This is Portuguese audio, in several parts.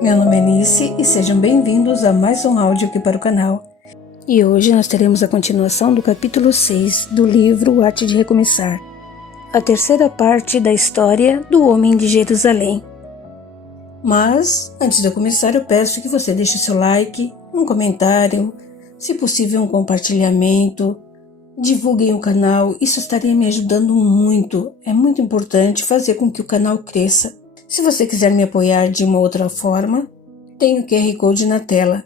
Meu nome é Nice e sejam bem-vindos a mais um áudio aqui para o canal. E hoje nós teremos a continuação do capítulo 6 do livro O Arte de Recomeçar, a terceira parte da história do Homem de Jerusalém. Mas, antes de eu começar, eu peço que você deixe o seu like, um comentário, se possível um compartilhamento, divulguem o canal, isso estaria me ajudando muito, é muito importante fazer com que o canal cresça. Se você quiser me apoiar de uma outra forma, tem o QR Code na tela,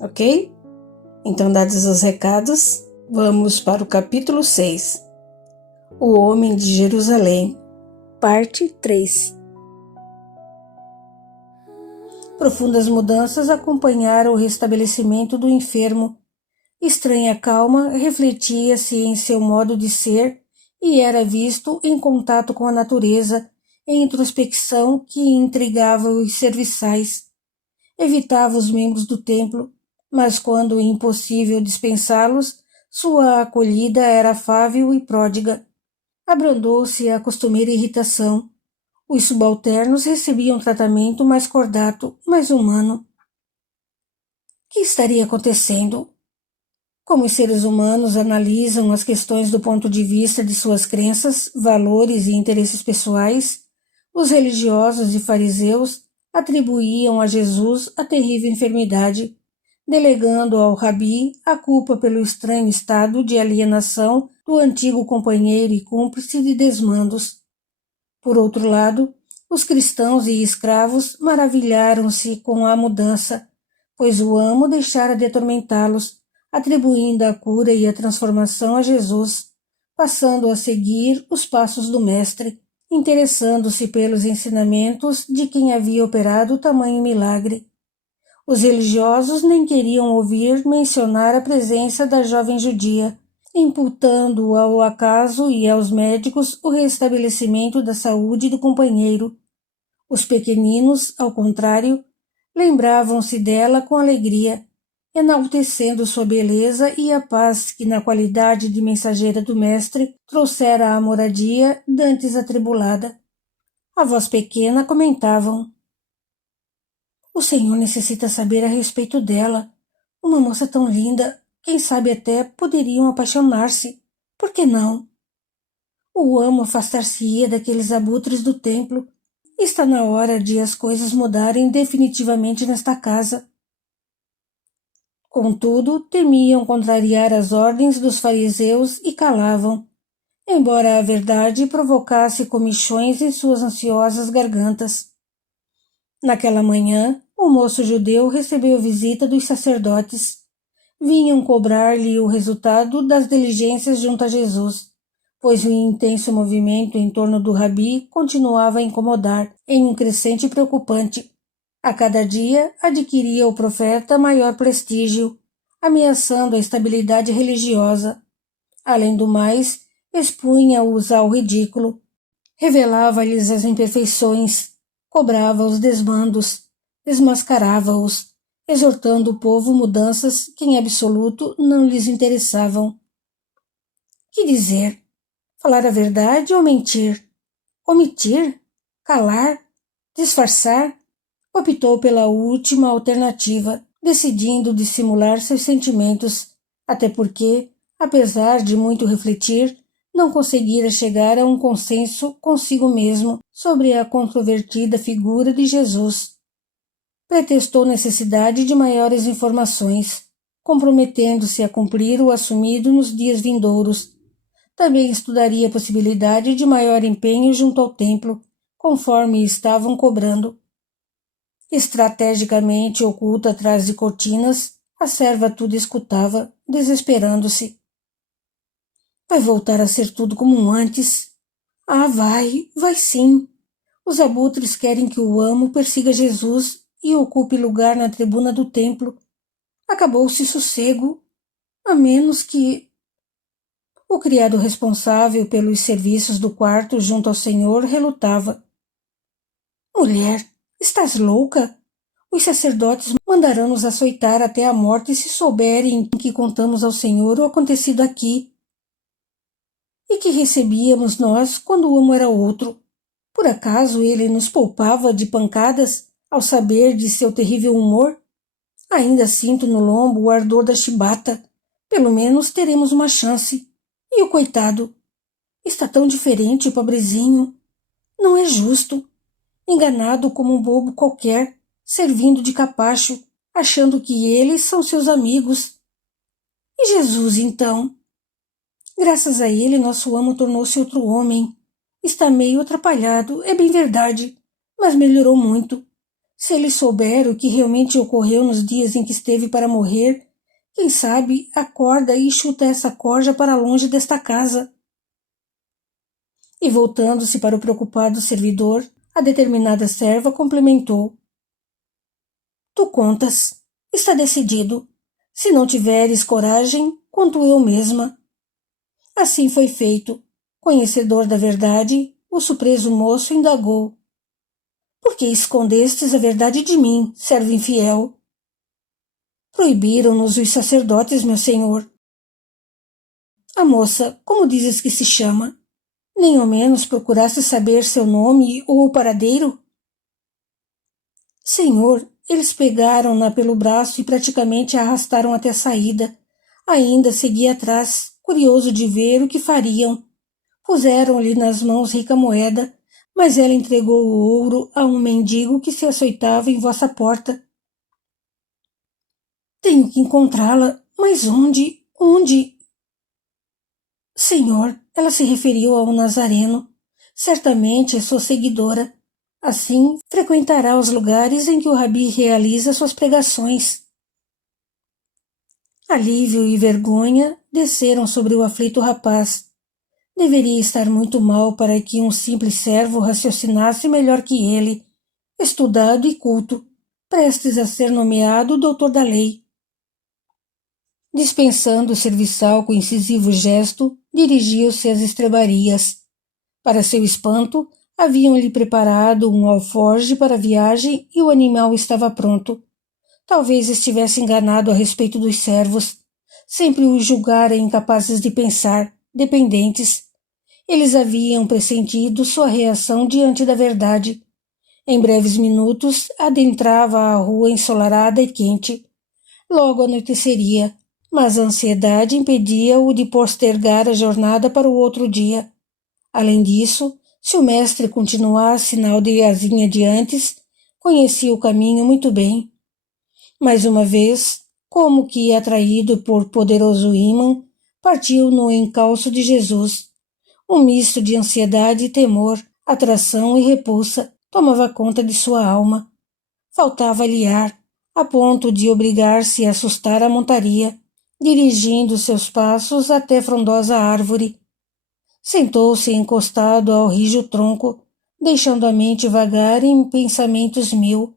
ok? Então, dados os recados, vamos para o capítulo 6, O Homem de Jerusalém, parte 3. Profundas mudanças acompanharam o restabelecimento do enfermo. Estranha calma refletia-se em seu modo de ser e era visto em contato com a natureza, em introspecção que intrigava os serviçais. Evitava os membros do templo, mas quando impossível dispensá-los, sua acolhida era afável e pródiga. Abrandou-se à costumeira irritação. Os subalternos recebiam tratamento mais cordato, mais humano. Que estaria acontecendo? Como os seres humanos analisam as questões do ponto de vista de suas crenças, valores e interesses pessoais, os religiosos e fariseus atribuíam a Jesus a terrível enfermidade, delegando ao rabi a culpa pelo estranho estado de alienação do antigo companheiro e cúmplice de desmandos. Por outro lado, os cristãos e escravos maravilharam-se com a mudança, pois o amo deixara de atormentá-los, atribuindo a cura e a transformação a Jesus, passando a seguir os passos do Mestre, interessando-se pelos ensinamentos de quem havia operado tamanho milagre. Os religiosos nem queriam ouvir mencionar a presença da jovem judia, imputando ao acaso e aos médicos o restabelecimento da saúde do companheiro. Os pequeninos, ao contrário, lembravam-se dela com alegria, enaltecendo sua beleza e a paz que na qualidade de mensageira do Mestre trouxera à moradia dantes atribulada. A voz pequena comentavam: "O Senhor necessita saber a respeito dela. Uma moça tão linda, quem sabe até poderiam apaixonar-se. Por que não? O amo afastar-se-ia daqueles abutres do templo. Está na hora de as coisas mudarem definitivamente nesta casa." Contudo, temiam contrariar as ordens dos fariseus e calavam, embora a verdade provocasse comichões em suas ansiosas gargantas. Naquela manhã, o moço judeu recebeu visita dos sacerdotes. Vinham cobrar-lhe o resultado das diligências junto a Jesus, pois o intenso movimento em torno do rabi continuava a incomodar, em um crescente preocupante. A cada dia adquiria o profeta maior prestígio, ameaçando a estabilidade religiosa. Além do mais, expunha-os ao ridículo, revelava-lhes as imperfeições, cobrava os desmandos, desmascarava-os, exortando o povo mudanças que em absoluto não lhes interessavam. Que dizer? Falar a verdade ou mentir? Omitir? Calar? Disfarçar? Optou pela última alternativa, decidindo dissimular seus sentimentos, até porque, apesar de muito refletir, não conseguira chegar a um consenso consigo mesmo sobre a controvertida figura de Jesus. Pretextou necessidade de maiores informações, comprometendo-se a cumprir o assumido nos dias vindouros. Também estudaria a possibilidade de maior empenho junto ao templo, conforme estavam cobrando. Estrategicamente oculta atrás de cortinas, a serva tudo escutava, desesperando-se. Vai voltar a ser tudo como antes? Ah, vai sim. Os abutres querem que o amo persiga Jesus e ocupe lugar na tribuna do templo. Acabou-se sossego, a menos que... O criado responsável pelos serviços do quarto junto ao Senhor relutava. Mulher, estás louca? Os sacerdotes mandarão nos açoitar até a morte se souberem que contamos ao Senhor o acontecido aqui. E que recebíamos nós quando o amo era outro? Por acaso ele nos poupava de pancadas, ao saber de seu terrível humor. Ainda sinto no lombo o ardor da chibata. Pelo menos teremos uma chance. E o coitado? Está tão diferente, pobrezinho. Não é justo. Enganado como um bobo qualquer, servindo de capacho, achando que eles são seus amigos. E Jesus, então? Graças a ele, nosso amo tornou-se outro homem. Está meio atrapalhado, é bem verdade, mas melhorou muito. Se ele souber o que realmente ocorreu nos dias em que esteve para morrer, quem sabe acorda e chuta essa corja para longe desta casa. E voltando-se para o preocupado servidor, a determinada serva complementou. Tu contas. Está decidido. Se não tiveres coragem, quanto eu mesma. Assim foi feito. Conhecedor da verdade, o surpreso moço indagou. Por que escondestes a verdade de mim, servo infiel? Proibiram-nos os sacerdotes, meu senhor. A moça, como dizes que se chama? Nem ao menos procuraste saber seu nome ou o paradeiro? Senhor, eles pegaram-na pelo braço e praticamente a arrastaram até a saída. Ainda seguia atrás, curioso de ver o que fariam. Puseram-lhe nas mãos rica moeda, mas ela entregou o ouro a um mendigo que se açoitava em vossa porta. Tenho que encontrá-la, mas onde? Onde? Senhor, ela se referiu a um nazareno. Certamente é sua seguidora. Assim, frequentará os lugares em que o rabi realiza suas pregações. Alívio e vergonha desceram sobre o aflito rapaz. Deveria estar muito mal para que um simples servo raciocinasse melhor que ele, estudado e culto, prestes a ser nomeado doutor da lei. Dispensando o serviçal com incisivo gesto, dirigiu-se às estrebarias. Para seu espanto, haviam-lhe preparado um alforje para a viagem e o animal estava pronto. Talvez estivesse enganado a respeito dos servos. Sempre os julgara incapazes de pensar, dependentes. Eles haviam pressentido sua reação diante da verdade. Em breves minutos, adentrava a rua ensolarada e quente. Logo anoiteceria, mas a ansiedade impedia-o de postergar a jornada para o outro dia. Além disso, se o mestre continuasse na aldeiazinha de antes, conhecia o caminho muito bem. Mais uma vez, como que atraído por poderoso ímã, partiu no encalço de Jesus. Um misto de ansiedade e temor, atração e repulsa tomava conta de sua alma. Faltava-lhe ar, a ponto de obrigar-se a assustar a montaria, dirigindo seus passos até a frondosa árvore. Sentou-se encostado ao rijo tronco, deixando a mente vagar em pensamentos mil.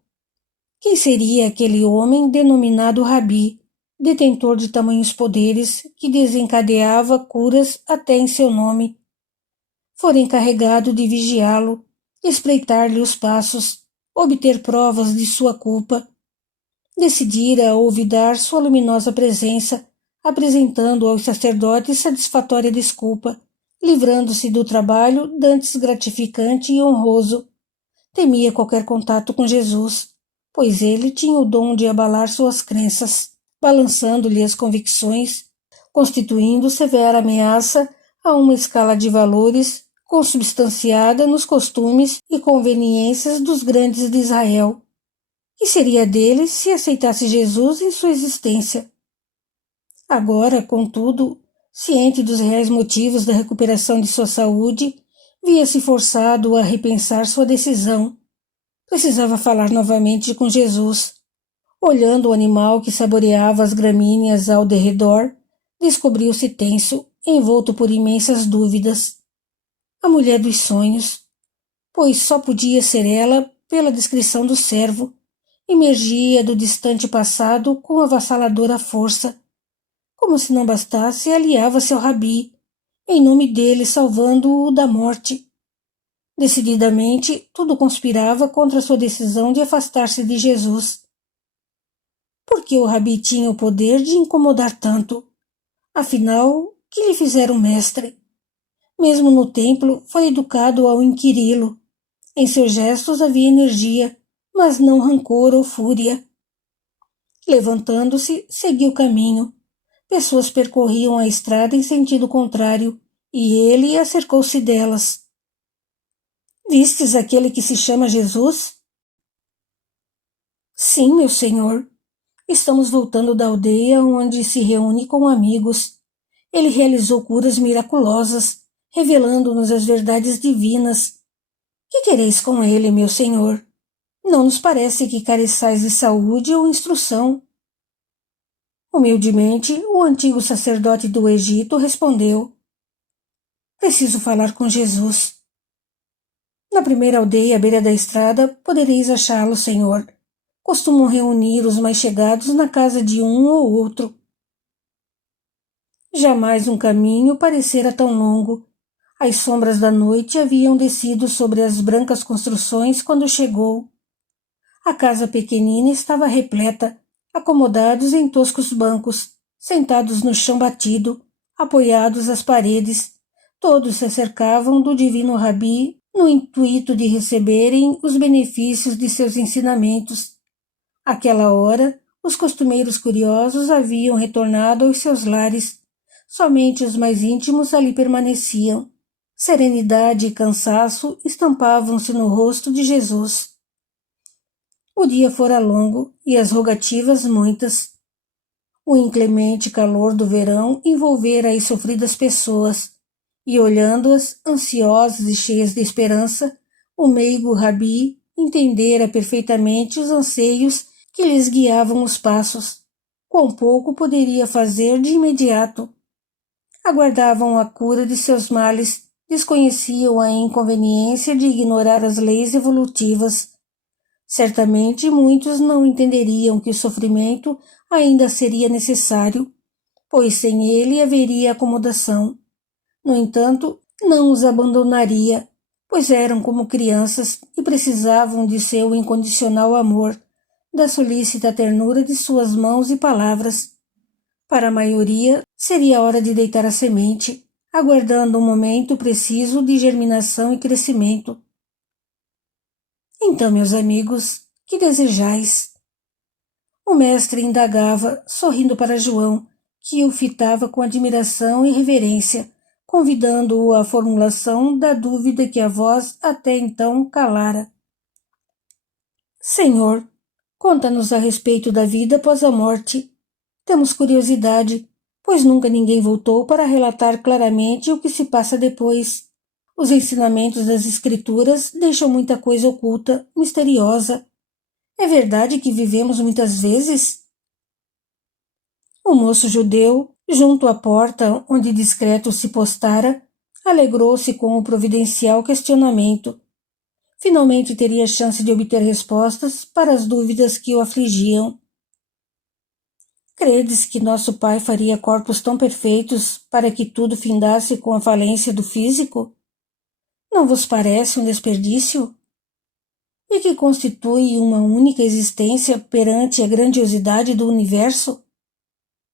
Quem seria aquele homem denominado Rabi, detentor de tamanhos poderes que desencadeava curas até em seu nome? Fora encarregado de vigiá-lo, espreitar-lhe os passos, obter provas de sua culpa. Decidira olvidar sua luminosa presença, apresentando aos sacerdotes satisfatória desculpa, livrando-se do trabalho dantes gratificante e honroso. Temia qualquer contato com Jesus, pois ele tinha o dom de abalar suas crenças, balançando-lhe as convicções, constituindo severa ameaça a uma escala de valores consubstanciada nos costumes e conveniências dos grandes de Israel. Que seria dele se aceitasse Jesus em sua existência? Agora, contudo, ciente dos reais motivos da recuperação de sua saúde, via-se forçado a repensar sua decisão. Precisava falar novamente com Jesus. Olhando o animal que saboreava as gramíneas ao derredor, descobriu-se tenso, envolto por imensas dúvidas. A mulher dos sonhos, pois só podia ser ela pela descrição do servo, emergia do distante passado com avassaladora força. Como se não bastasse, aliava-se ao rabi, em nome dele salvando-o da morte. Decididamente, tudo conspirava contra sua decisão de afastar-se de Jesus. Por que o rabi tinha o poder de incomodar tanto? Afinal, que lhe fizera o mestre? Mesmo no templo, foi educado ao inquiri-lo. Em seus gestos havia energia, mas não rancor ou fúria. Levantando-se, seguiu o caminho. Pessoas percorriam a estrada em sentido contrário, e ele acercou-se delas. Vistes aquele que se chama Jesus? Sim, meu senhor. Estamos voltando da aldeia onde se reúne com amigos. Ele realizou curas miraculosas, revelando-nos as verdades divinas. Que quereis com ele, meu senhor? Não nos parece que careçais de saúde ou instrução. Humildemente, o antigo sacerdote do Egito respondeu: Preciso falar com Jesus. Na primeira aldeia à beira da estrada podereis achá-lo, senhor. Costumam reunir os mais chegados na casa de um ou outro. Jamais um caminho parecera tão longo. As sombras da noite haviam descido sobre as brancas construções quando chegou. A casa pequenina estava repleta, acomodados em toscos bancos, sentados no chão batido, apoiados às paredes. Todos se cercavam do divino Rabi no intuito de receberem os benefícios de seus ensinamentos. Àquela hora, os costumeiros curiosos haviam retornado aos seus lares. Somente os mais íntimos ali permaneciam. Serenidade e cansaço estampavam-se no rosto de Jesus. O dia fora longo e as rogativas muitas. O inclemente calor do verão envolvera as sofridas pessoas, e olhando-as, ansiosas e cheias de esperança, o meigo Rabi entendera perfeitamente os anseios que lhes guiavam os passos. Quão pouco poderia fazer de imediato. Aguardavam a cura de seus males, desconheciam a inconveniência de ignorar as leis evolutivas. Certamente muitos não entenderiam que o sofrimento ainda seria necessário, pois sem ele haveria acomodação. No entanto, não os abandonaria, pois eram como crianças e precisavam de seu incondicional amor, da solícita ternura de suas mãos e palavras. Para a maioria, seria hora de deitar a semente, aguardando um momento preciso de germinação e crescimento. Então, meus amigos, que desejais? O mestre indagava, sorrindo para João, que o fitava com admiração e reverência, convidando-o à formulação da dúvida que a voz até então calara. Senhor, conta-nos a respeito da vida após a morte. Temos curiosidade, pois nunca ninguém voltou para relatar claramente o que se passa depois. Os ensinamentos das Escrituras deixam muita coisa oculta, misteriosa. É verdade que vivemos muitas vezes? O moço judeu, junto à porta onde discreto se postara, alegrou-se com o providencial questionamento. Finalmente teria chance de obter respostas para as dúvidas que o afligiam. Credes que nosso pai faria corpos tão perfeitos para que tudo findasse com a falência do físico? Não vos parece um desperdício? E que constitui uma única existência perante a grandiosidade do universo?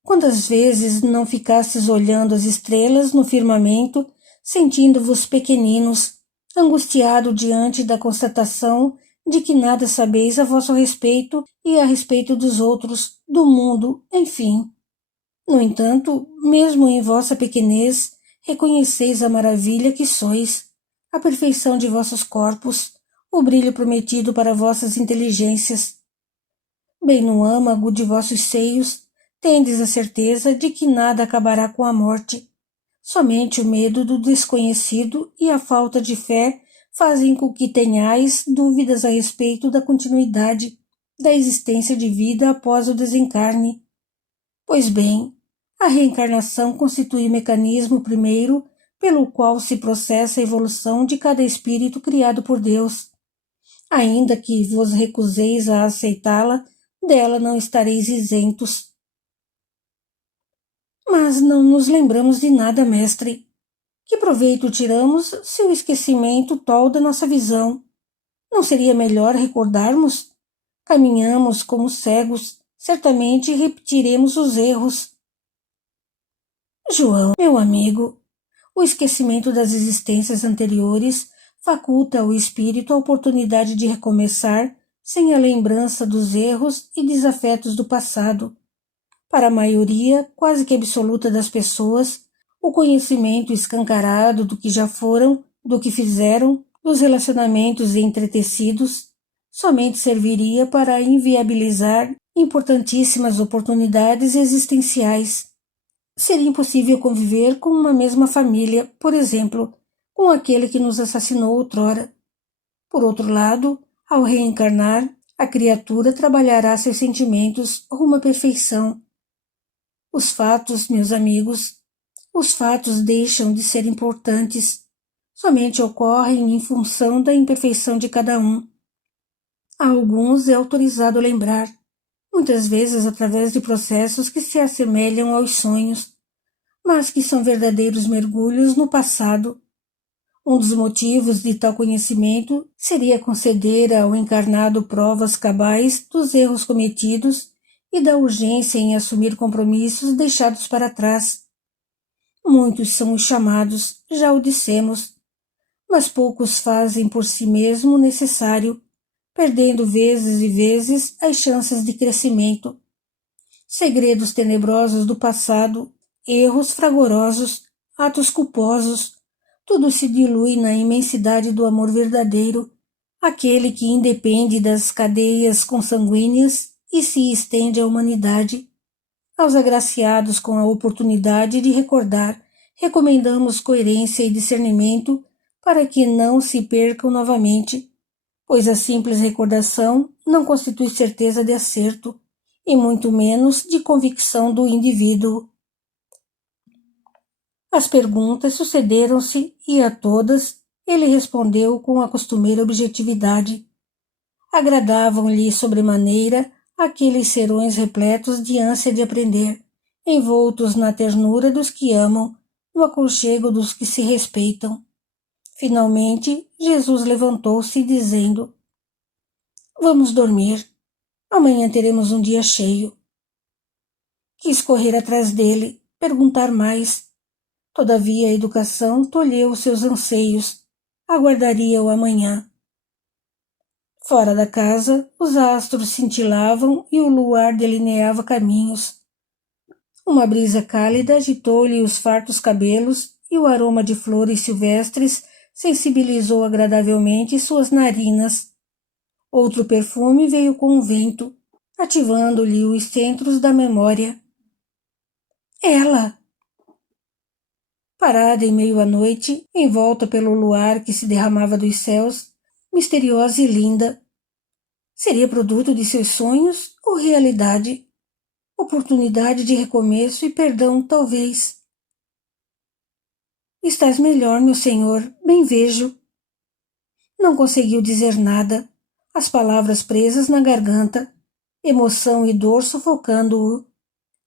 Quantas vezes não ficastes olhando as estrelas no firmamento, sentindo-vos pequeninos, angustiado diante da constatação de que nada sabeis a vosso respeito e a respeito dos outros, do mundo, enfim. No entanto, mesmo em vossa pequenez, reconheceis a maravilha que sois, a perfeição de vossos corpos, o brilho prometido para vossas inteligências. Bem no âmago de vossos seios, tendes a certeza de que nada acabará com a morte. Somente o medo do desconhecido e a falta de fé fazem com que tenhais dúvidas a respeito da continuidade da existência de vida após o desencarne. Pois bem, a reencarnação constitui o mecanismo primeiro pelo qual se processa a evolução de cada espírito criado por Deus. Ainda que vos recuseis a aceitá-la, dela não estareis isentos. Mas não nos lembramos de nada, mestre. Que proveito tiramos se o esquecimento tolda nossa visão? Não seria melhor recordarmos? Caminhamos como cegos, certamente repetiremos os erros. João, meu amigo, o esquecimento das existências anteriores faculta ao espírito a oportunidade de recomeçar sem a lembrança dos erros e desafetos do passado. Para a maioria, quase que absoluta das pessoas, o conhecimento escancarado do que já foram, do que fizeram, dos relacionamentos entretecidos, somente serviria para inviabilizar importantíssimas oportunidades existenciais. Seria impossível conviver com uma mesma família, por exemplo, com aquele que nos assassinou outrora. Por outro lado, ao reencarnar, a criatura trabalhará seus sentimentos rumo à perfeição. Os fatos, meus amigos, os fatos deixam de ser importantes, somente ocorrem em função da imperfeição de cada um. A alguns é autorizado lembrar, muitas vezes através de processos que se assemelham aos sonhos, mas que são verdadeiros mergulhos no passado. Um dos motivos de tal conhecimento seria conceder ao encarnado provas cabais dos erros cometidos e da urgência em assumir compromissos deixados para trás. Muitos são os chamados, já o dissemos, mas poucos fazem por si mesmo o necessário, perdendo vezes e vezes as chances de crescimento. Segredos tenebrosos do passado, erros fragorosos, atos culposos, tudo se dilui na imensidade do amor verdadeiro, aquele que independe das cadeias consanguíneas e se estende à humanidade. Aos agraciados com a oportunidade de recordar, recomendamos coerência e discernimento para que não se percam novamente, pois a simples recordação não constitui certeza de acerto, e muito menos de convicção do indivíduo. As perguntas sucederam-se e a todas ele respondeu com a costumeira objetividade. Agradavam-lhe sobremaneira aqueles serões repletos de ânsia de aprender, envoltos na ternura dos que amam, no aconchego dos que se respeitam. Finalmente, Jesus levantou-se dizendo: Vamos dormir. Amanhã teremos um dia cheio. Quis correr atrás dele, perguntar mais. Todavia a educação tolheu seus anseios. Aguardaria o amanhã. Fora da casa, os astros cintilavam e o luar delineava caminhos. Uma brisa cálida agitou-lhe os fartos cabelos e o aroma de flores silvestres sensibilizou agradavelmente suas narinas. Outro perfume veio com o vento, ativando-lhe os centros da memória. Ela! Parada em meio à noite, envolta pelo luar que se derramava dos céus, misteriosa e linda. Seria produto de seus sonhos ou realidade? Oportunidade de recomeço e perdão, talvez. Estás melhor, meu senhor, bem vejo. Não conseguiu dizer nada, as palavras presas na garganta, emoção e dor sufocando-o.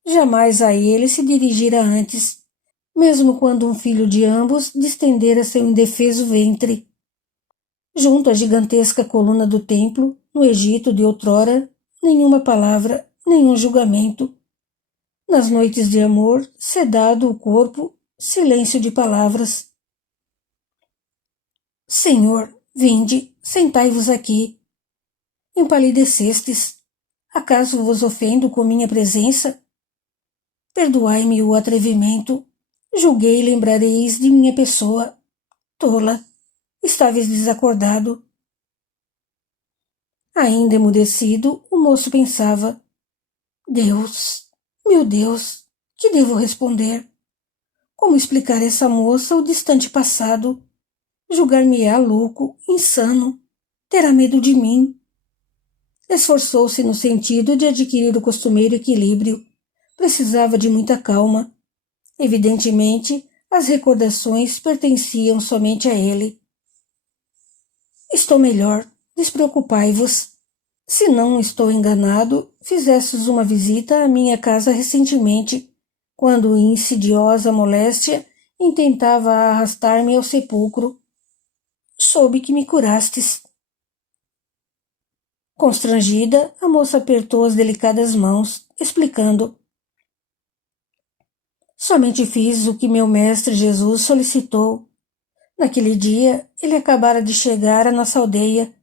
Jamais a ele se dirigira antes, mesmo quando um filho de ambos distendera seu indefeso ventre. Junto à gigantesca coluna do templo, no Egito de outrora, nenhuma palavra, nenhum julgamento. Nas noites de amor, sedado o corpo, silêncio de palavras. Senhor, vinde, sentai-vos aqui. Empalidecestes. Acaso vos ofendo com minha presença? Perdoai-me o atrevimento. Julguei lembrareis de minha pessoa. Tola, estáveis desacordado. Ainda emudecido, o moço pensava: Deus, meu Deus, que devo responder? Como explicar a essa moça o distante passado? Julgar-me-á louco, insano, terá medo de mim. Esforçou-se no sentido de adquirir o costumeiro equilíbrio. Precisava de muita calma. Evidentemente, as recordações pertenciam somente a ele. Estou melhor, despreocupai-vos. Se não estou enganado, fizestes uma visita à minha casa recentemente, quando insidiosa moléstia intentava arrastar-me ao sepulcro. Soube que me curastes. Constrangida, a moça apertou as delicadas mãos, explicando: Somente fiz o que meu mestre Jesus solicitou. Naquele dia, ele acabara de chegar à nossa aldeia.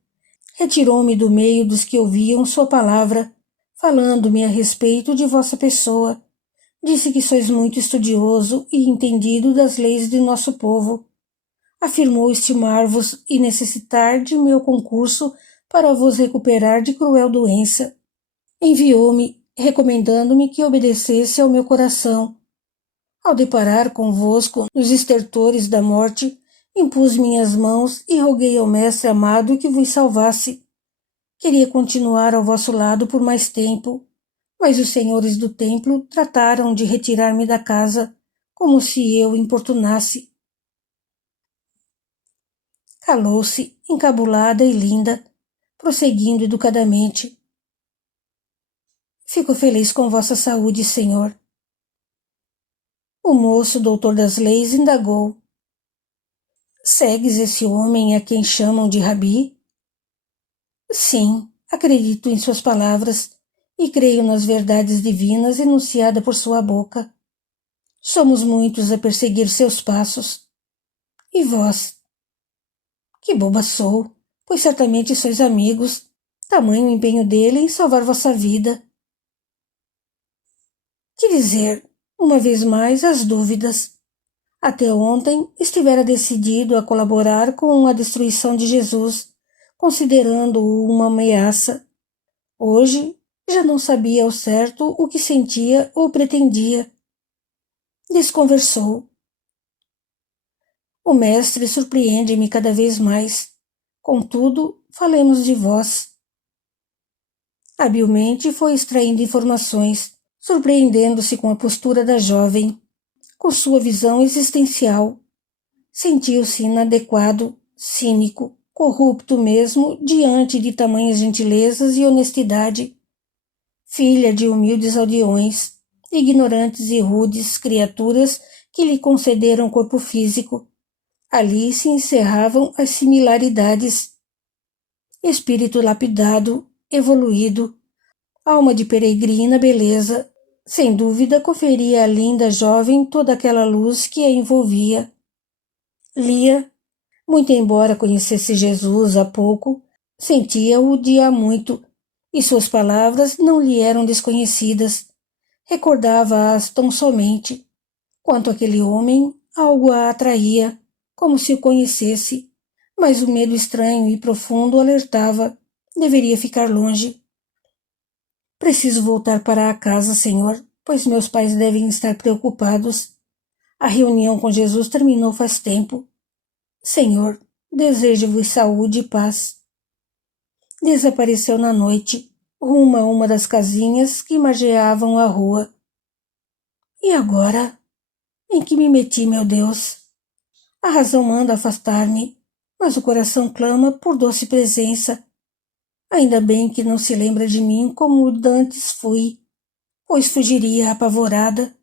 Retirou-me do meio dos que ouviam sua palavra, falando-me a respeito de vossa pessoa. Disse que sois muito estudioso e entendido das leis de nosso povo. Afirmou estimar-vos e necessitar de meu concurso para vos recuperar de cruel doença. Enviou-me, recomendando-me que obedecesse ao meu coração. Ao deparar convosco nos estertores da morte, impus minhas mãos e roguei ao Mestre amado que vos salvasse. Queria continuar ao vosso lado por mais tempo, mas os senhores do templo trataram de retirar-me da casa, como se eu importunasse. Calou-se, encabulada e linda, prosseguindo educadamente. Fico feliz com vossa saúde, senhor. O moço, doutor das leis, indagou. Segues esse homem a quem chamam de Rabi? Sim, acredito em suas palavras e creio nas verdades divinas enunciadas por sua boca. Somos muitos a perseguir seus passos. E vós? Que boba sou, pois certamente sois amigos, tamanho o empenho dele em salvar vossa vida. Que dizer, uma vez mais, as dúvidas. Até ontem estivera decidido a colaborar com a destruição de Jesus, considerando-o uma ameaça. Hoje já não sabia ao certo o que sentia ou pretendia. Desconversou. O mestre surpreende-me cada vez mais. Contudo, falemos de vós. Habilmente foi extraindo informações, surpreendendo-se com a postura da jovem, com sua visão existencial. Sentiu-se inadequado, cínico, corrupto mesmo diante de tamanhas gentilezas e honestidade. Filha de humildes aldeões, ignorantes e rudes criaturas que lhe concederam corpo físico. Ali se encerravam as similaridades. Espírito lapidado, evoluído, alma de peregrina beleza, sem dúvida conferia à linda jovem toda aquela luz que a envolvia. Lia, muito embora conhecesse Jesus há pouco, sentia-o de há muito, e suas palavras não lhe eram desconhecidas. Recordava-as tão somente. Quanto àquele homem, algo a atraía, como se o conhecesse, mas o medo estranho e profundo alertava. Deveria ficar longe. Preciso voltar para a casa, senhor, pois meus pais devem estar preocupados. A reunião com Jesus terminou faz tempo. Senhor, desejo-vos saúde e paz. Desapareceu na noite, rumo a uma das casinhas que margeavam a rua. E agora? Em que me meti, meu Deus? A razão manda afastar-me, mas o coração clama por doce presença. Ainda bem que não se lembra de mim como dantes fui, pois fugiria apavorada.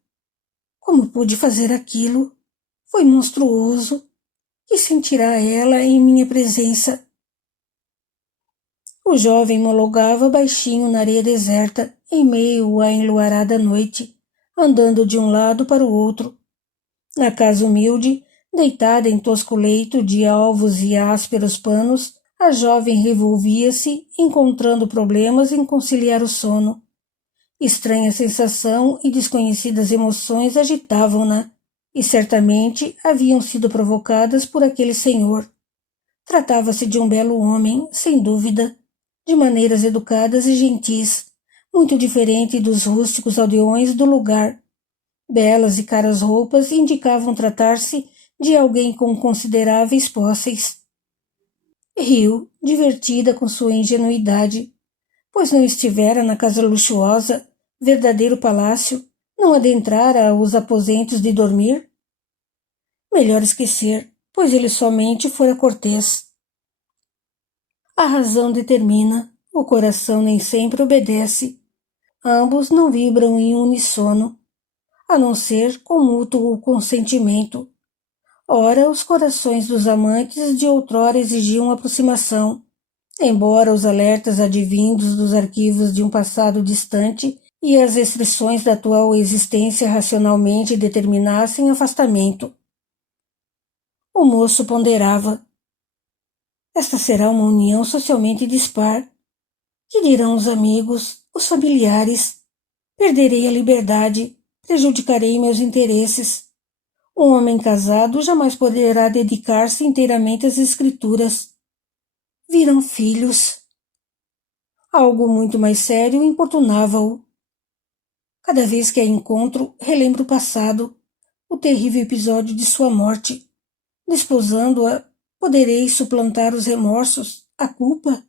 Como pude fazer aquilo? Foi monstruoso. Que sentirá ela em minha presença? O jovem mologava baixinho na areia deserta, em meio à enluarada noite, andando de um lado para o outro. Na casa humilde, deitada em tosco leito de alvos e ásperos panos, a jovem revolvia-se, encontrando problemas em conciliar o sono. Estranha sensação e desconhecidas emoções agitavam-na, e certamente haviam sido provocadas por aquele senhor. Tratava-se de um belo homem, sem dúvida, de maneiras educadas e gentis, muito diferente dos rústicos aldeões do lugar. Belas e caras roupas indicavam tratar-se de alguém com consideráveis posses. Riu, divertida com sua ingenuidade, pois não estivera na casa luxuosa, verdadeiro palácio, não adentrara os aposentos de dormir? Melhor esquecer, pois ele somente fora cortês. A razão determina, o coração nem sempre obedece. Ambos não vibram em uníssono, a não ser com mútuo consentimento. Ora, os corações dos amantes de outrora exigiam aproximação, embora os alertas advindos dos arquivos de um passado distante e as restrições da atual existência racionalmente determinassem afastamento. O moço ponderava. Esta será uma união socialmente dispar. Que dirão os amigos, os familiares? Perderei a liberdade, prejudicarei meus interesses. Um homem casado jamais poderá dedicar-se inteiramente às escrituras. Virão filhos. Algo muito mais sério importunava-o. Cada vez que a encontro, relembro o passado, o terrível episódio de sua morte. Desposando-a, poderei suplantar os remorsos, a culpa?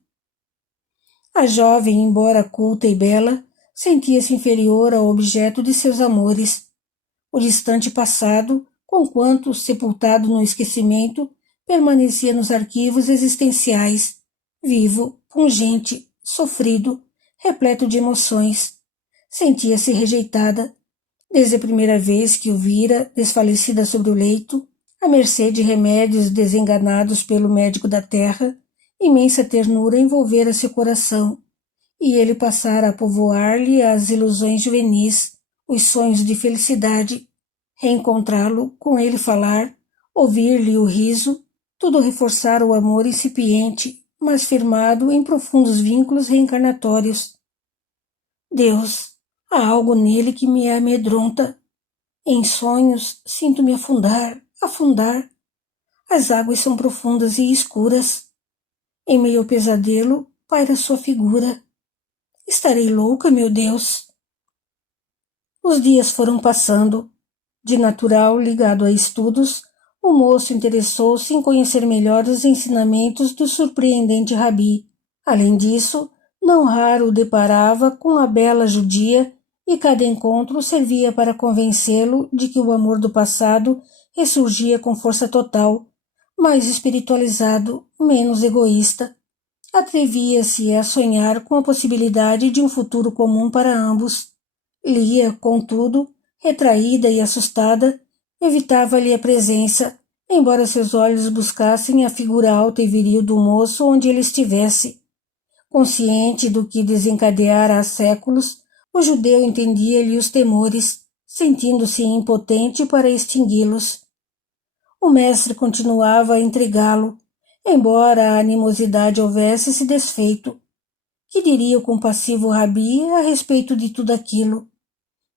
A jovem, embora culta e bela, sentia-se inferior ao objeto de seus amores. O distante passado, conquanto sepultado no esquecimento, permanecia nos arquivos existenciais, vivo, pungente, sofrido, repleto de emoções. Sentia-se rejeitada. Desde a primeira vez que o vira, desfalecida sobre o leito, à mercê de remédios desenganados pelo médico da terra, imensa ternura envolvera seu coração, e ele passara a povoar-lhe as ilusões juvenis, os sonhos de felicidade. Reencontrá-lo, com ele falar, ouvir-lhe o riso, tudo reforçara o amor incipiente, mas firmado em profundos vínculos reencarnatórios. Deus, há algo nele que me amedronta. Em sonhos sinto-me afundar, afundar. As águas são profundas e escuras. Em meio ao pesadelo paira sua figura. Estarei louca, meu Deus. Os dias foram passando. De natural, ligado a estudos, o moço interessou-se em conhecer melhor os ensinamentos do surpreendente Rabi. Além disso, não raro o deparava com a bela judia e cada encontro servia para convencê-lo de que o amor do passado ressurgia com força total, mais espiritualizado, menos egoísta. Atrevia-se a sonhar com a possibilidade de um futuro comum para ambos. Lia, contudo, retraída e assustada, evitava-lhe a presença, embora seus olhos buscassem a figura alta e viril do moço onde ele estivesse. Consciente do que desencadeara há séculos, o judeu entendia-lhe os temores, sentindo-se impotente para extingui-los. O mestre continuava a intrigá-lo, embora a animosidade houvesse se desfeito. Que diria o compassivo Rabi a respeito de tudo aquilo?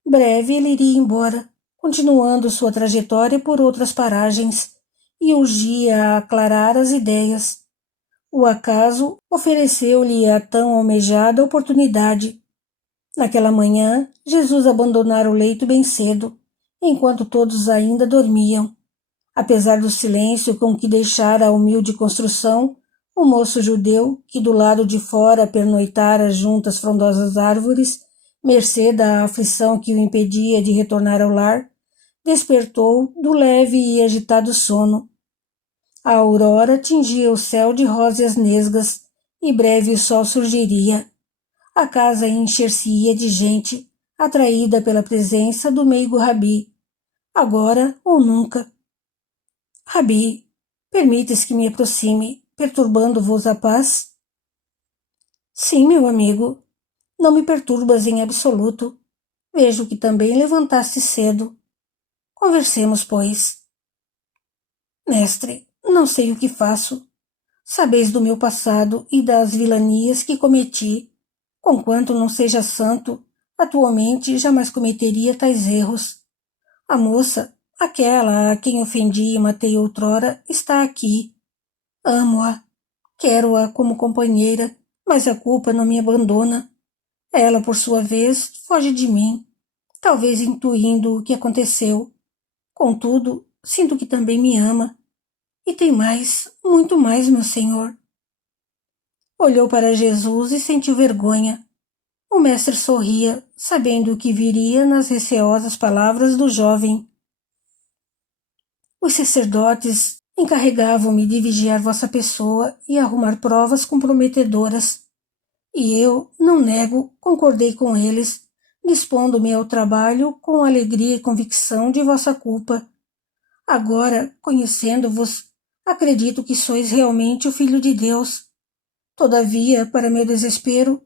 Breve ele iria embora, continuando sua trajetória por outras paragens, e urgia a aclarar as ideias. O acaso ofereceu-lhe a tão almejada oportunidade. Naquela manhã, Jesus abandonara o leito bem cedo, enquanto todos ainda dormiam. Apesar do silêncio com que deixara a humilde construção, o moço judeu, que do lado de fora pernoitara junto às frondosas árvores, mercê da aflição que o impedia de retornar ao lar, despertou do leve e agitado sono. A aurora tingia o céu de róseas nesgas, e breve o sol surgiria. A casa encher-se-ia de gente, atraída pela presença do meigo Rabi. Agora ou nunca. Rabi, permites que me aproxime, perturbando-vos a paz? Sim, meu amigo. Não me perturbas em absoluto. Vejo que também levantaste cedo. Conversemos, pois. Mestre, não sei o que faço. Sabeis do meu passado e das vilanias que cometi. Conquanto não seja santo, atualmente jamais cometeria tais erros. A moça, aquela a quem ofendi e matei outrora, está aqui. Amo-a. Quero-a como companheira, mas a culpa não me abandona. Ela, por sua vez, foge de mim, talvez intuindo o que aconteceu. Contudo, sinto que também me ama. E tem mais, muito mais, meu senhor. Olhou para Jesus e sentiu vergonha. O mestre sorria, sabendo o que viria nas receosas palavras do jovem. Os sacerdotes encarregavam-me de vigiar vossa pessoa e arrumar provas comprometedoras. E eu, não nego, concordei com eles, dispondo-me ao trabalho com alegria e convicção de vossa culpa. Agora, conhecendo-vos, acredito que sois realmente o Filho de Deus. Todavia, para meu desespero,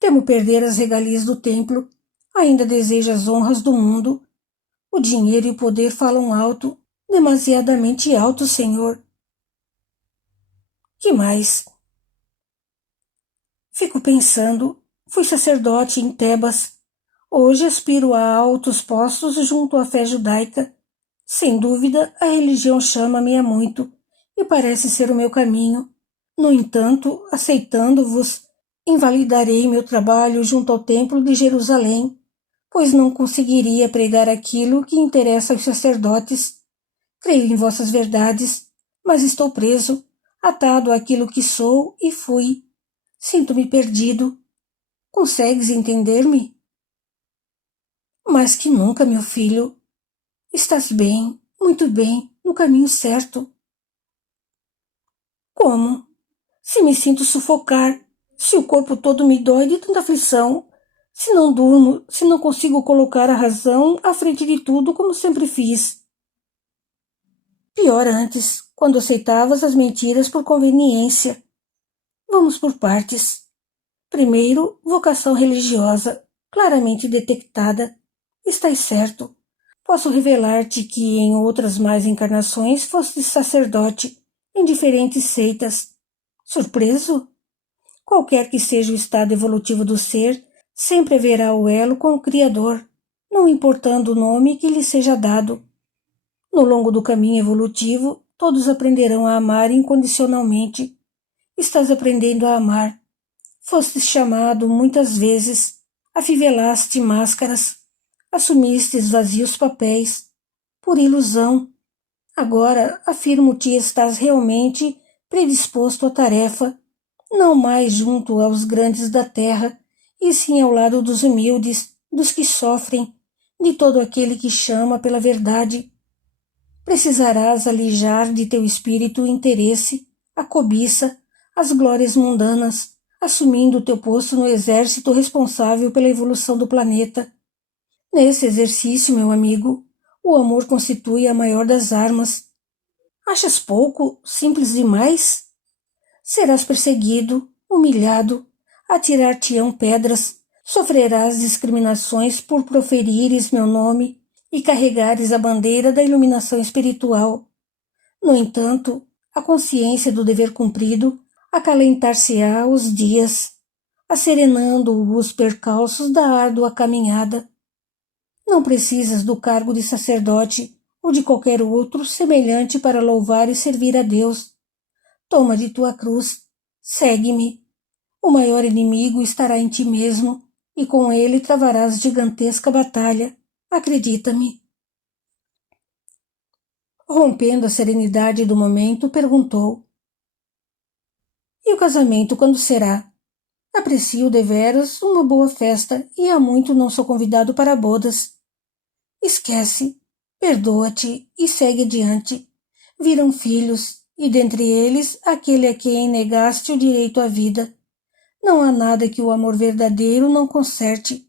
temo perder as regalias do templo. Ainda desejo as honras do mundo. O dinheiro e o poder falam alto, demasiadamente alto, Senhor. Que mais? Fico pensando, fui sacerdote em Tebas. Hoje aspiro a altos postos junto à fé judaica. Sem dúvida, a religião chama-me a muito e parece ser o meu caminho. No entanto, aceitando-vos, invalidarei meu trabalho junto ao Templo de Jerusalém, pois não conseguiria pregar aquilo que interessa aos sacerdotes. Creio em vossas verdades, mas estou preso, atado àquilo que sou e fui. Sinto-me perdido. Consegues entender-me? Mais que nunca, meu filho. Estás bem, muito bem, no caminho certo. Como? Se me sinto sufocar, se o corpo todo me dói de tanta aflição, se não durmo, se não consigo colocar a razão à frente de tudo como sempre fiz. Pior antes, quando aceitavas as mentiras por conveniência. Vamos por partes. Primeiro, vocação religiosa, claramente detectada. Estás certo. Posso revelar-te que em outras mais encarnações foste sacerdote, em diferentes seitas. Surpreso? Qualquer que seja o estado evolutivo do ser, sempre haverá o elo com o Criador, não importando o nome que lhe seja dado. No longo do caminho evolutivo, todos aprenderão a amar incondicionalmente. Estás aprendendo a amar. Fostes chamado muitas vezes, afivelaste máscaras, assumistes vazios papéis, por ilusão. Agora afirmo-te estás realmente predisposto à tarefa, não mais junto aos grandes da terra, e sim ao lado dos humildes, dos que sofrem, de todo aquele que chama pela verdade. Precisarás alijar de teu espírito o interesse, a cobiça, as glórias mundanas, assumindo o teu posto no exército responsável pela evolução do planeta. Nesse exercício, meu amigo, o amor constitui a maior das armas. Achas pouco, simples demais? Serás perseguido, humilhado, atirar-te-ão pedras, sofrerás discriminações por proferires meu nome e carregares a bandeira da iluminação espiritual. No entanto, a consciência do dever cumprido acalentar-se-á os dias, asserenando os percalços da árdua caminhada. Não precisas do cargo de sacerdote ou de qualquer outro semelhante para louvar e servir a Deus. Toma de tua cruz, segue-me. O maior inimigo estará em ti mesmo, e com ele travarás gigantesca batalha. Acredita-me. Rompendo a serenidade do momento, perguntou: E o casamento quando será? Aprecio deveras uma boa festa e há muito não sou convidado para bodas. Esquece, perdoa-te e segue adiante. Virão filhos, e dentre eles aquele a quem negaste o direito à vida. Não há nada que o amor verdadeiro não conserte.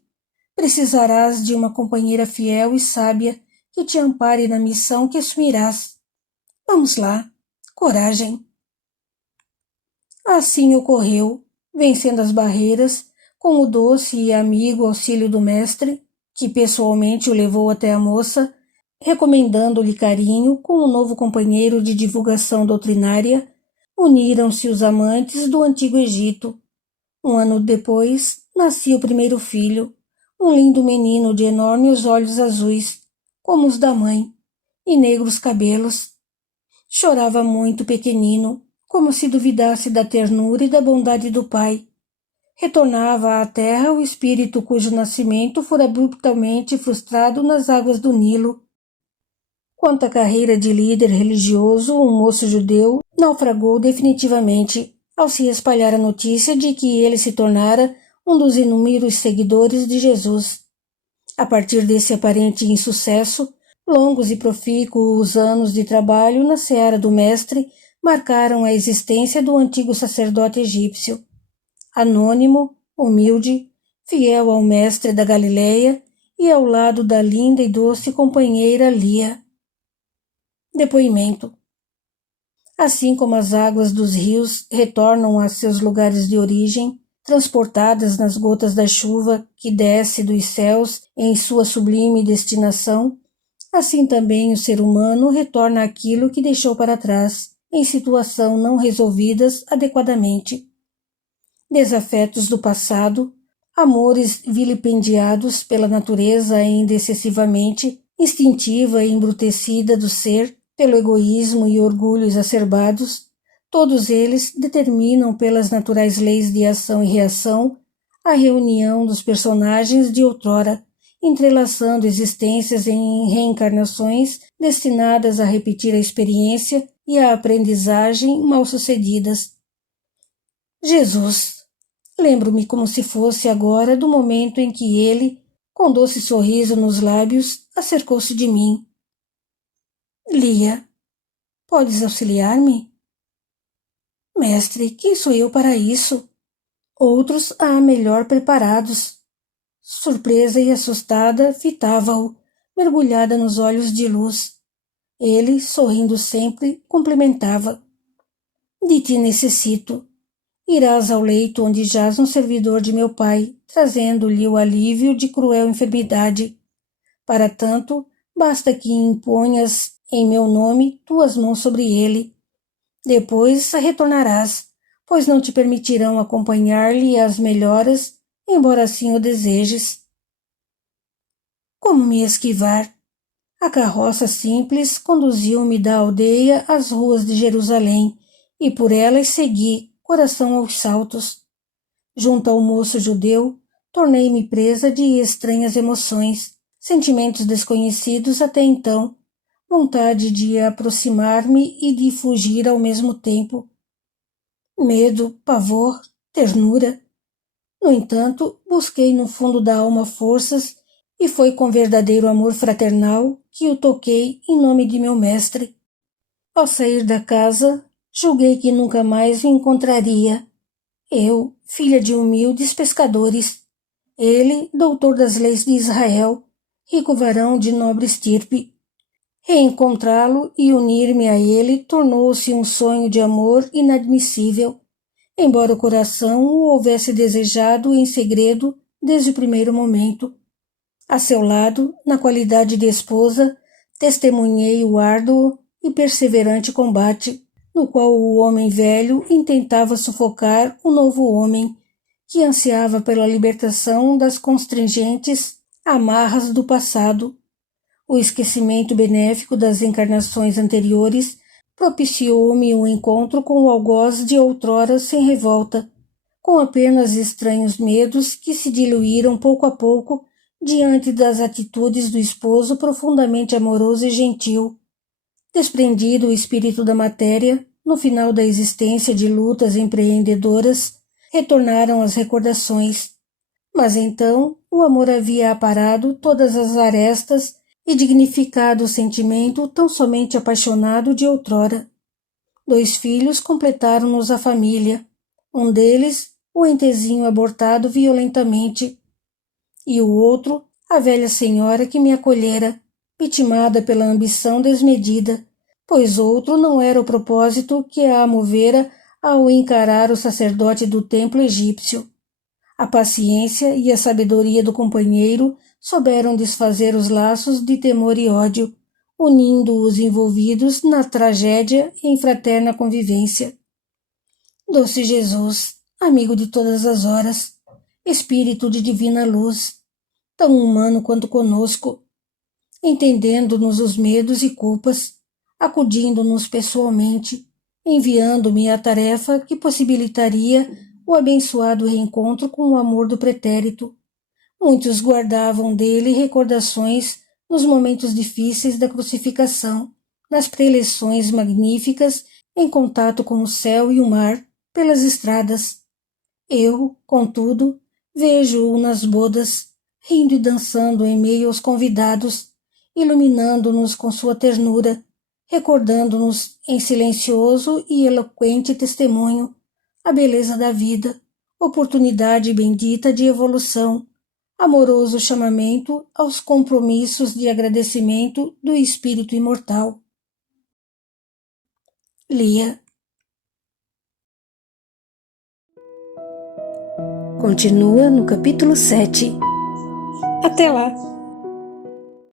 Precisarás de uma companheira fiel e sábia que te ampare na missão que assumirás. Vamos lá, coragem. Assim ocorreu, vencendo as barreiras, com o doce e amigo auxílio do mestre, que pessoalmente o levou até a moça, recomendando-lhe carinho com o novo companheiro de divulgação doutrinária, uniram-se os amantes do antigo Egito. Um ano depois, nascia o primeiro filho, um lindo menino de enormes olhos azuis, como os da mãe, e negros cabelos. Chorava muito pequenino, como se duvidasse da ternura e da bondade do pai. Retornava à terra o espírito cujo nascimento fora brutalmente frustrado nas águas do Nilo. Quanto à carreira de líder religioso, um moço judeu naufragou definitivamente ao se espalhar a notícia de que ele se tornara um dos inúmeros seguidores de Jesus. A partir desse aparente insucesso, longos e profícuos anos de trabalho na seara do mestre marcaram a existência do antigo sacerdote egípcio. Anônimo, humilde, fiel ao mestre da Galileia e ao lado da linda e doce companheira Lia. Depoimento. Assim como as águas dos rios retornam a seus lugares de origem, transportadas nas gotas da chuva que desce dos céus em sua sublime destinação, assim também o ser humano retorna àquilo que deixou para trás, em situação não resolvidas adequadamente. Desafetos do passado, amores vilipendiados pela natureza ainda excessivamente instintiva e embrutecida do ser, pelo egoísmo e orgulho exacerbados, todos eles determinam pelas naturais leis de ação e reação a reunião dos personagens de outrora, entrelaçando existências em reencarnações destinadas a repetir a experiência e a aprendizagem mal sucedidas. Jesus! Lembro-me como se fosse agora do momento em que ele, com doce sorriso nos lábios, acercou-se de mim. Lia, podes auxiliar-me? Mestre, quem sou eu para isso? Outros há melhor preparados. Surpresa e assustada, fitava-o, mergulhada nos olhos de luz. Ele, sorrindo sempre, complementava. De ti necessito. Irás ao leito onde jaz um servidor de meu pai, trazendo-lhe o alívio de cruel enfermidade. Para tanto, basta que imponhas em meu nome tuas mãos sobre ele. Depois retornarás, pois não te permitirão acompanhar-lhe as melhoras, embora assim o desejes. Como me esquivar? A carroça simples conduziu-me da aldeia às ruas de Jerusalém, e por elas segui, coração aos saltos. Junto ao moço judeu, tornei-me presa de estranhas emoções, sentimentos desconhecidos até então, vontade de aproximar-me e de fugir ao mesmo tempo. Medo, pavor, ternura. No entanto, busquei no fundo da alma forças e foi com verdadeiro amor fraternal que o toquei em nome de meu mestre. Ao sair da casa, julguei que nunca mais o encontraria. Eu, filha de humildes pescadores. Ele, doutor das leis de Israel, rico varão de nobre estirpe. Reencontrá-lo e unir-me a ele tornou-se um sonho de amor inadmissível, embora o coração o houvesse desejado em segredo desde o primeiro momento. A seu lado, na qualidade de esposa, testemunhei o árduo e perseverante combate, no qual o homem velho intentava sufocar o novo homem, que ansiava pela libertação das constringentes amarras do passado. O esquecimento benéfico das encarnações anteriores propiciou-me um encontro com o algoz de outrora sem revolta, com apenas estranhos medos que se diluíram pouco a pouco diante das atitudes do esposo profundamente amoroso e gentil. Desprendido o espírito da matéria, no final da existência de lutas empreendedoras, retornaram as recordações. Mas então o amor havia aparado todas as arestas e dignificado o sentimento tão somente apaixonado de outrora. 2 filhos completaram-nos a família, um deles, o entezinho abortado violentamente, e o outro, a velha senhora que me acolhera, vitimada pela ambição desmedida, pois outro não era o propósito que a movera ao encarar o sacerdote do templo egípcio. A paciência e a sabedoria do companheiro souberam desfazer os laços de temor e ódio, unindo os envolvidos na tragédia em fraterna convivência. Doce Jesus, amigo de todas as horas, espírito de divina luz, tão humano quanto conosco, entendendo-nos os medos e culpas, acudindo-nos pessoalmente, enviando-me a tarefa que possibilitaria o abençoado reencontro com o amor do pretérito. Muitos guardavam dele recordações nos momentos difíceis da crucificação, nas preleções magníficas em contato com o céu e o mar pelas estradas. Eu, contudo, vejo-o nas bodas, rindo e dançando em meio aos convidados, iluminando-nos com sua ternura, recordando-nos em silencioso e eloquente testemunho a beleza da vida, oportunidade bendita de evolução, amoroso chamamento aos compromissos de agradecimento do espírito imortal. Lia. Continua no capítulo 7. Até lá!